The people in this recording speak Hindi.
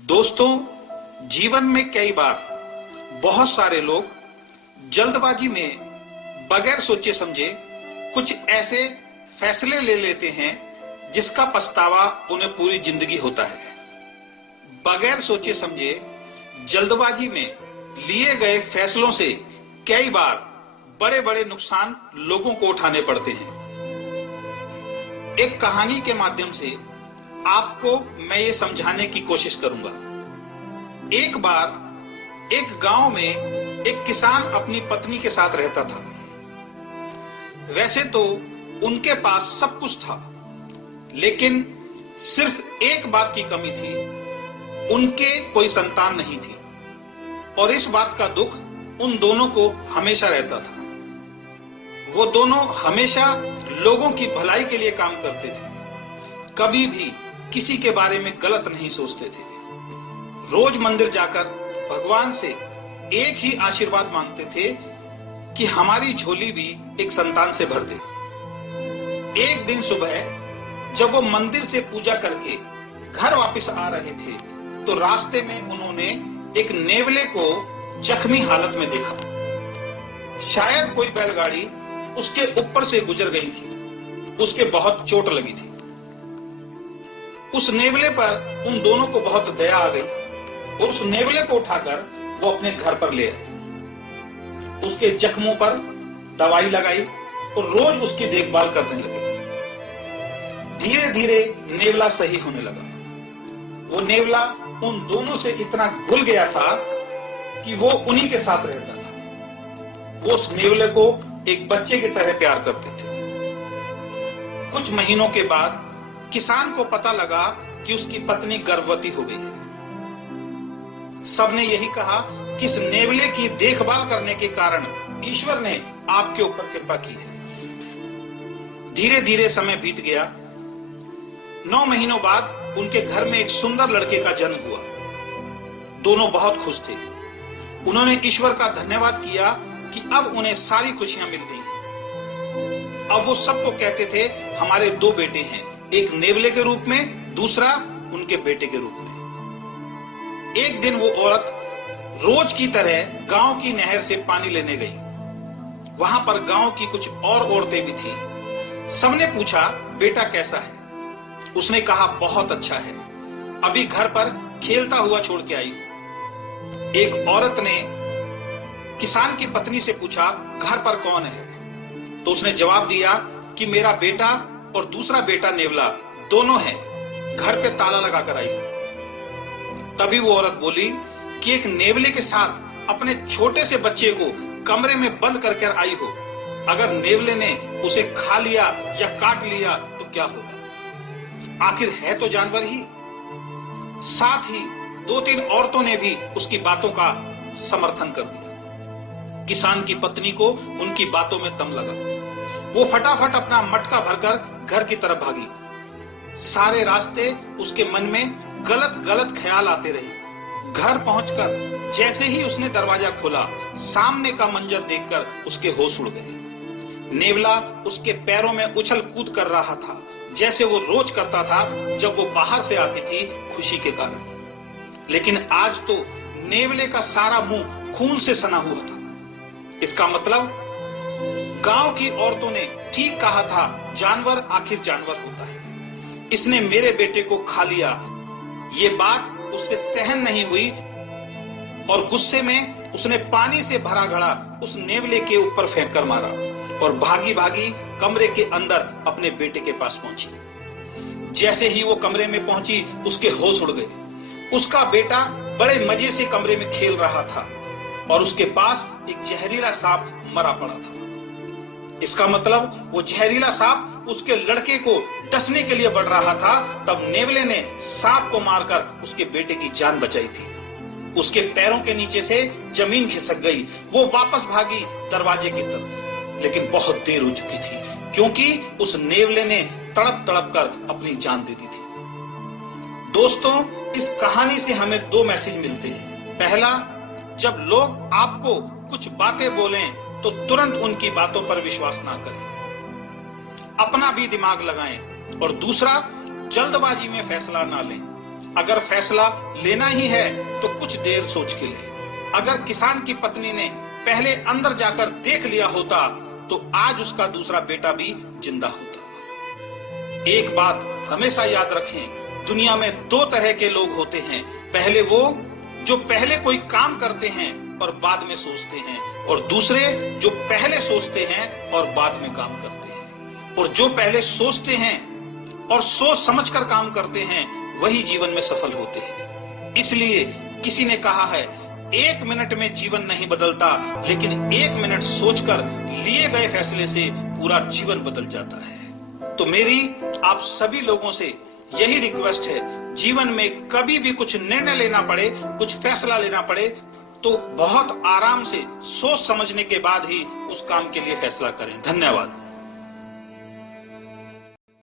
दोस्तों, जीवन में कई बार बहुत सारे लोग जल्दबाजी में बगैर सोचे समझे कुछ ऐसे फैसले ले लेते हैं जिसका पछतावा उन्हें पूरी जिंदगी होता है। बगैर सोचे समझे जल्दबाजी में लिए गए फैसलों से कई बार बड़े बड़े नुकसान लोगों को उठाने पड़ते हैं। एक कहानी के माध्यम से आपको मैं ये समझाने की कोशिश करूंगा। एक बार एक गांव में एक किसान अपनी पत्नी के साथ रहता था। वैसे तो उनके पास सब कुछ था, लेकिन सिर्फ एक बात की कमी थी, उनके कोई संतान नहीं थी और इस बात का दुख उन दोनों को हमेशा रहता था। वो दोनों हमेशा लोगों की भलाई के लिए काम करते थे, कभी भी किसी के बारे में गलत नहीं सोचते थे। रोज मंदिर जाकर भगवान से एक ही आशीर्वाद मांगते थे कि हमारी झोली भी एक संतान से भर दे। एक दिन सुबह जब वो मंदिर से पूजा करके घर वापस आ रहे थे तो रास्ते में उन्होंने एक नेवले को जख्मी हालत में देखा। शायद कोई बैलगाड़ी उसके ऊपर से गुजर गई थी, उसके बहुत चोट लगी थी। उस नेवले पर उन दोनों को बहुत दया आ गई और उस नेवले को उठाकर वो अपने घर पर ले आए। उसके जख्मों पर दवाई लगाई और रोज उसकी देखभाल करने लगे। धीरे धीरे नेवला सही होने लगा। वो नेवला उन दोनों से इतना घुल गया था कि वो उन्हीं के साथ रहता था। वो उस नेवले को एक बच्चे की तरह प्यार करते थे। कुछ महीनों के बाद किसान को पता लगा कि उसकी पत्नी गर्भवती हो गई है। सबने यही कहा कि इस नेवले की देखभाल करने के कारण ईश्वर ने आपके ऊपर कृपा की है। धीरे धीरे समय बीत गया। 9 महीनों बाद उनके घर में एक सुंदर लड़के का जन्म हुआ। दोनों बहुत खुश थे। उन्होंने ईश्वर का धन्यवाद किया कि अब उन्हें सारी खुशियां मिल गई। अब वो सबको कहते थे, हमारे 2 बेटे हैं, एक नेवले के रूप में, दूसरा उनके बेटे के रूप में। एक दिन वो औरत रोज की तरह गांव की नहर से पानी लेने गई। वहां पर गांव की कुछ और औरतें भी थीं। सबने पूछा, बेटा कैसा है? उसने कहा, बहुत अच्छा है, अभी घर पर खेलता हुआ छोड़ के आई हूं। एक औरत ने किसान की पत्नी से पूछा, घर पर कौन है? तो उसने जवाब दिया कि मेरा बेटा और दूसरा बेटा नेवला दोनों हैं, घर पे ताला लगाकर आई हूं। तभी वो औरत बोली कि एक नेवले के साथ अपने छोटे से बच्चे को कमरे में बंद करके आई हो, अगर नेवले ने उसे खा लिया या काट लिया तो क्या होगा? आखिर है तो जानवर ही। साथ ही 2-3 औरतों ने भी उसकी बातों का समर्थन कर दिया। किसान की पत्नी को उनकी बातों में दम लगा। वो फटाफट अपना मटका भरकर घर की तरफ भागी। सारे रास्ते उसके मन में गलत गलत ख्याल आते रहे। घर पहुंचकर जैसे ही उसने दरवाजा खोला, सामने का मंजर देखकर उसके होश उड़ गए। नेवला उसके पैरों में उछल कूद कर रहा था, जैसे वो रोज करता था जब वो बाहर से आती थी खुशी के कारण। लेकिन आज तो नेवले का सारा मुंह खून से सना हुआ था। इसका मतलब गांव की औरतों ने ठीक कहा था, जानवर आखिर जानवर होता है। इसने मेरे बेटे को खा लिया। ये बात उससे सहन नहीं हुई और गुस्से में उसने पानी से भरा घड़ा उस नेवले के ऊपर फेंक कर मारा और भागी भागी कमरे के अंदर अपने बेटे के पास पहुंची। जैसे ही वो कमरे में पहुंची, उसके होश उड़ गए। उसका बेटा बड़े मजे से कमरे में खेल रहा था और उसके पास एक जहरीला सांप मरा पड़ा था। इसका मतलब वो जहरीला सांप उसके लड़के को डसने के लिए बढ़ रहा था। तब नेवले ने सांप को मारकर उसके बेटे की जान बचाई थी। उसके पैरों के नीचे से जमीन खिसक गई। वो वापस भागी दरवाजे की तरफ, लेकिन बहुत देर हो चुकी थी, क्योंकि उस नेवले ने तड़प तड़प कर अपनी जान दे दी थी। दोस्तों, इस कहानी से हमें 2 मैसेज मिलते हैं। पहला, जब लोग आपको कुछ बातें बोलें तो तुरंत उनकी बातों पर विश्वास ना करें, अपना भी दिमाग लगाएं। और दूसरा, जल्दबाजी में फैसला ना लें। अगर फैसला लेना ही है तो कुछ देर सोच के ले। अगर किसान की पत्नी ने पहले अंदर जाकर देख लिया होता तो आज उसका दूसरा बेटा भी जिंदा होता। एक बात हमेशा याद रखें, दुनिया में दो तरह के लोग होते हैं। पहले वो जो पहले कोई काम करते हैं और बाद में सोचते हैं, और दूसरे जो पहले सोचते हैं और बाद में काम करते हैं। और जो पहले सोचते हैं और सोच समझकर काम करते हैं वही जीवन में सफल होते हैं। इसलिए किसी ने कहा है, 1 मिनट में जीवन नहीं बदलता, लेकिन 1 मिनट सोचकर लिए गए फैसले से पूरा जीवन बदल जाता है। तो मेरी आप सभी लोगों से यही रिक्वेस्ट है, जीवन में कभी भी कुछ निर्णय लेना पड़े, कुछ फैसला लेना पड़े, तो बहुत आराम से सोच समझने के बाद ही उस काम के लिए फैसला करें। धन्यवाद।